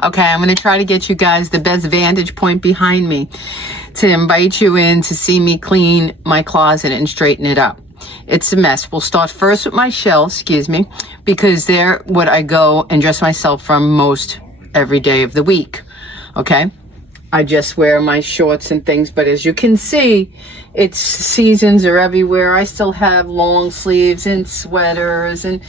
Okay, I'm going to try to get you guys the best vantage point behind me to invite you in to see me clean my closet and straighten it up. It's a mess. We'll start first with my shelves, because they're what I go and dress myself from most every day of the week. Okay? I just wear my shorts and things, but as you can see, it's seasons are everywhere. I still have long sleeves and sweaters and,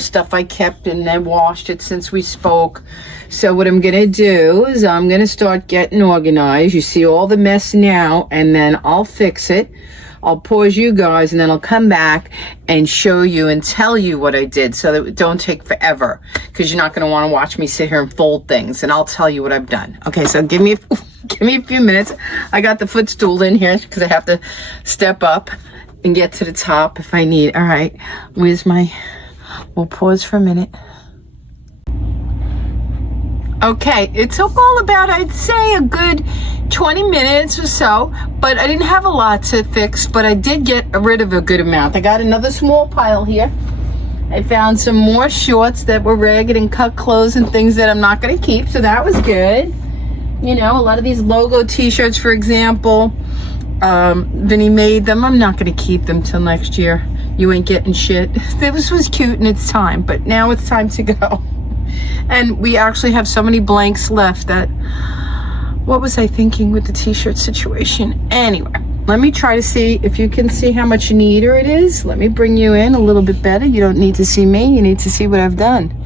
stuff I kept and I washed it since we spoke. So what I'm going to do is I'm going to start getting organized. You see all the mess now, and then I'll fix it. I'll pause you guys, and then I'll come back and show you and tell you what I did so that it don't take forever, because you're not going to want to watch me sit here and fold things, and I'll tell you what I've done. Okay, so give me a few minutes. I got the footstool in here because I have to step up and get to the top if I need. All right, we'll pause for a minute. Okay, it took all about, I'd say, a good 20 minutes or so, but I didn't have a lot to fix, but I did get rid of a good amount. I got another small pile here. I found some more shorts that were ragged and cut clothes and things that I'm not going to keep, so that was good. A lot of these logo t-shirts, for example, Vinny made them. I'm not going to keep them till next year. You ain't getting shit. This was cute and it's time, but now it's time to go. And we actually have so many blanks left that, what was I thinking with the t-shirt situation? Anyway, let me try to see if you can see how much neater it is. Let me bring you in a little bit better. You don't need to see me, you need to see what I've done.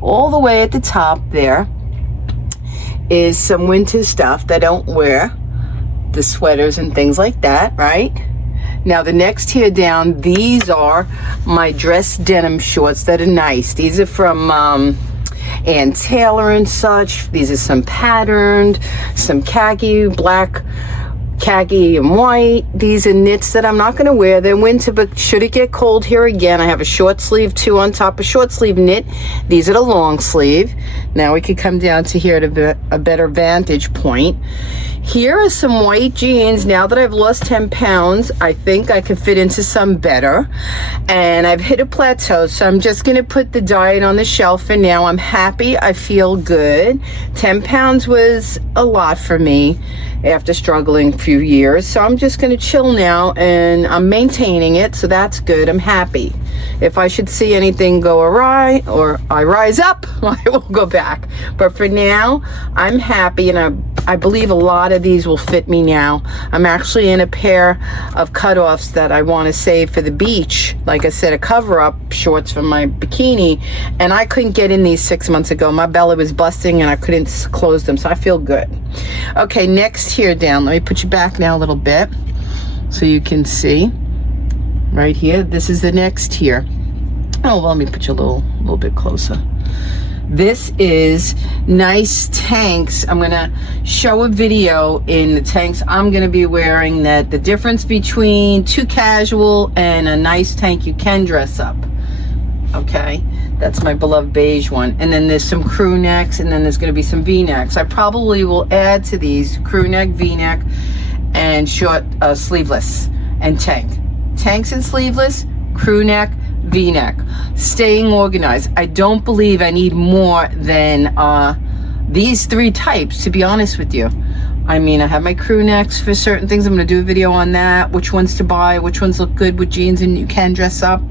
All the way at the top there is some winter stuff that I don't wear, the sweaters and things like that, right? Now the next tier down, these are my dress denim shorts that are nice. These are from Ann Taylor and such. These are some patterned, some khaki, black, khaki and white. These are knits that I'm not going to wear. They're winter, but should it get cold here again, I have a short sleeve too on top of short sleeve knit. These are the long sleeve. Now we could come down to here at a better vantage point. Here are some white jeans. Now that I've lost 10 pounds, I think I could fit into some better. And I've hit a plateau, so I'm just going to put the diet on the shelf for now. I'm happy. I feel good. 10 pounds was a lot for me after struggling a few years. So I'm just going to chill now, and I'm maintaining it, so that's good. I'm happy. If I should see anything go awry or I rise up, I will go back. But for now, I'm happy, and I believe a lot of these will fit me now. I'm actually in a pair of cutoffs that I want to save for the beach. Like I said, a cover-up shorts from my bikini, and I couldn't get in these 6 months ago. My belly was busting, and I couldn't close them, so I feel good. Okay, next here down. Let me put you back now a little bit so you can see. Right here, this is the next tier. Oh, well, let me put you a little bit closer. This is nice tanks. I'm gonna show a video in the tanks I'm gonna be wearing, that the difference between too casual and a nice tank you can dress up. Okay, that's my beloved beige one. And then there's some crew necks, and then there's gonna be some V-necks. I probably will add to these crew neck, V-neck, and short sleeveless and tank. Tanks and sleeveless, crew neck, V-neck. Staying organized. I don't believe I need more than these three types, to be honest with you. I mean, I have my crew necks for certain things. I'm going to do a video on that, which ones to buy, which ones look good with jeans and you can dress up.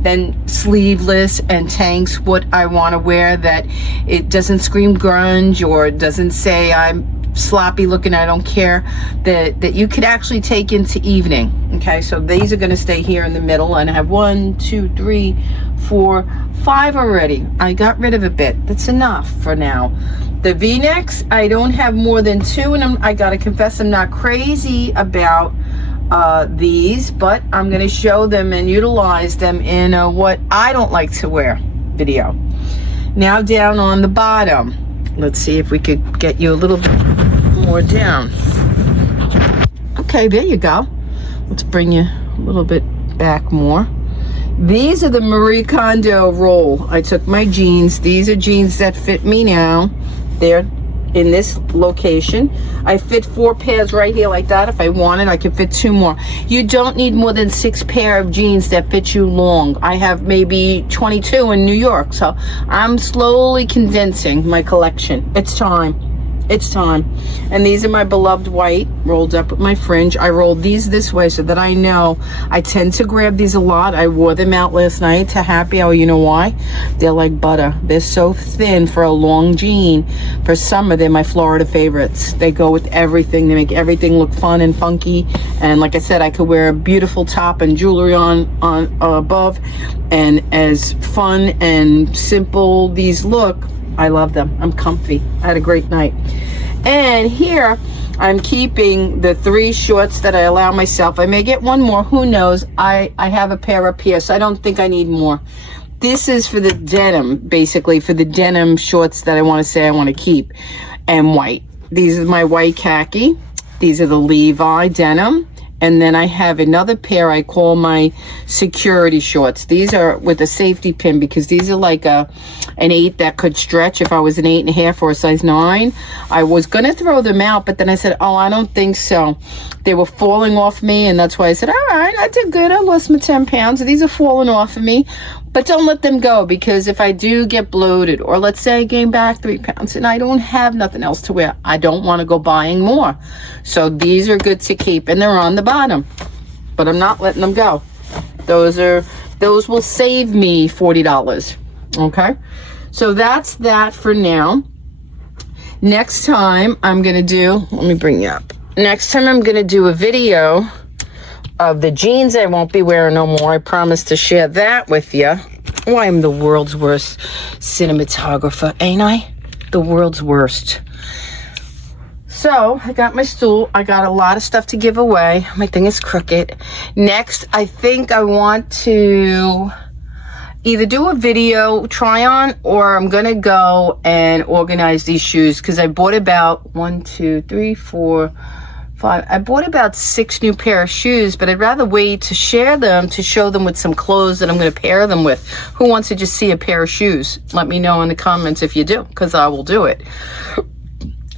Then sleeveless and tanks, what I want to wear that it doesn't scream grunge or doesn't say I'm sloppy looking, I don't care, that you could actually take into evening. Okay, so these are going to stay here in the middle, and I have 1, 2, 3, 4, 5 already. I got rid of a bit. That's enough for now. The V-necks, I don't have more than 2, and I gotta confess I'm not crazy about these, but I'm gonna show them and utilize them in a what I don't like to wear video. Now down on the bottom, let's see if we could get you a little bit more down. Okay, there you go. Let's bring you a little bit back more. These are the Marie Kondo roll. I took my jeans. These are jeans that fit me now. They're in this location. I fit 4 pairs right here like that. If I wanted, I could fit 2 more. You don't need more than 6 pair of jeans that fit you long. I have maybe 22 in New York, so I'm slowly condensing my collection. It's time. It's time. And these are my beloved white, rolled up with my fringe. I rolled these this way so that I know I tend to grab these a lot. I wore them out last night to happy hour. You know why? They're like butter. They're so thin for a long jean. For summer, they're my Florida favorites. They go with everything. They make everything look fun and funky. And like I said, I could wear a beautiful top and jewelry on above. And as fun and simple these look, I love them. I'm comfy. I had a great night. And here I'm keeping the 3 shorts that I allow myself. I may get one more, who knows. I have a pair up here, so I don't think I need more. This is for the denim, basically for the denim shorts that I want to say I want to keep. And white. These are my white khaki. These are the Levi denim. And then I have another pair I call my security shorts. These are with a safety pin because these are like an 8 that could stretch if I was an 8.5 or a size 9. I was going to throw them out, but then I said, oh, I don't think so. They were falling off me, and that's why I said, all right, I did good. I lost my 10 pounds. These are falling off of me. But don't let them go, because if I do get bloated, or let's say I gain back 3 pounds and I don't have nothing else to wear, I don't want to go buying more. So these are good to keep, and they're on the bottom. But I'm not letting them go. Those will save me $40. Okay? So that's that for now. Next time I'm going to do, let me bring you up. Next time I'm going to do a video of the jeans I won't be wearing no more. I promise to share that with you. Oh, I'm the world's worst cinematographer, ain't I? The world's worst. So, I got my stool. I got a lot of stuff to give away. My thing is crooked. Next, I think I want to either do a video try on, or I'm gonna go and organize these shoes, because I bought about 1, 2, 3, 4, 5. I bought about 6 new pair of shoes, but I'd rather wait to share them, to show them with some clothes that I'm going to pair them with. Who wants to just see a pair of shoes? Let me know in the comments if you do, because I will do it.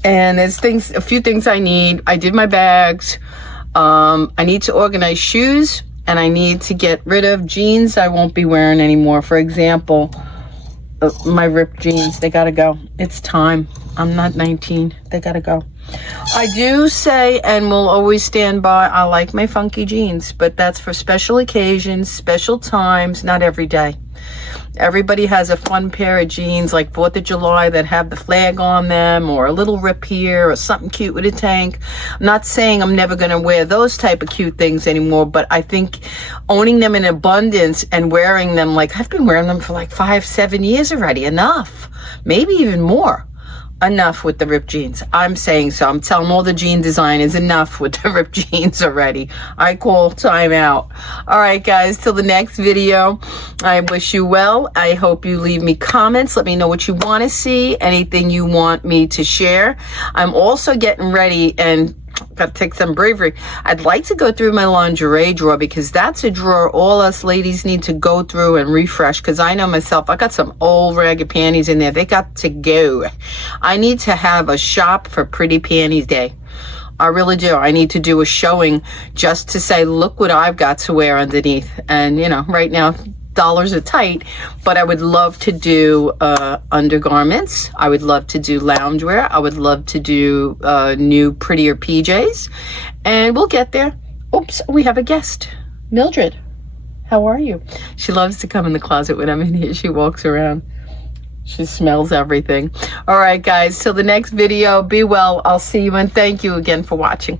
And there's a few things I need. I did my bags. I need to organize shoes, and I need to get rid of jeans I won't be wearing anymore. For example, my ripped jeans, they gotta go. It's time. I'm not 19. They gotta go. I do say, and will always stand by, I like my funky jeans, but that's for special occasions, special times, not every day. Everybody has a fun pair of jeans like 4th of July that have the flag on them, or a little rip here, or something cute with a tank. I'm not saying I'm never going to wear those type of cute things anymore, but I think owning them in abundance and wearing them, like I've been wearing them for like 5-7 years already, enough, maybe even more. Enough with the ripped jeans. I'm saying so. I'm telling all the jean designers, enough with the ripped jeans already. I call time out. All right, guys, till the next video, I wish you well. I hope you leave me comments. Let me know what you want to see, anything you want me to share. I'm also getting ready, and got to take some bravery. I'd like to go through my lingerie drawer, because that's a drawer all us ladies need to go through and refresh, because I know myself, I got some old ragged panties in there. They got to go. I need to have a shop for Pretty Panties Day. I really do. I need to do a showing just to say, look what I've got to wear underneath. And, you know, right now, dollars are tight, but I would love to do undergarments. I would love to do loungewear. I would love to do new, prettier PJs. And we'll get there. Oops, we have a guest. Mildred, how are you? She loves to come in the closet when I'm in here. She walks around. She smells everything. All right, guys, till the next video, be well. I'll see you, and thank you again for watching.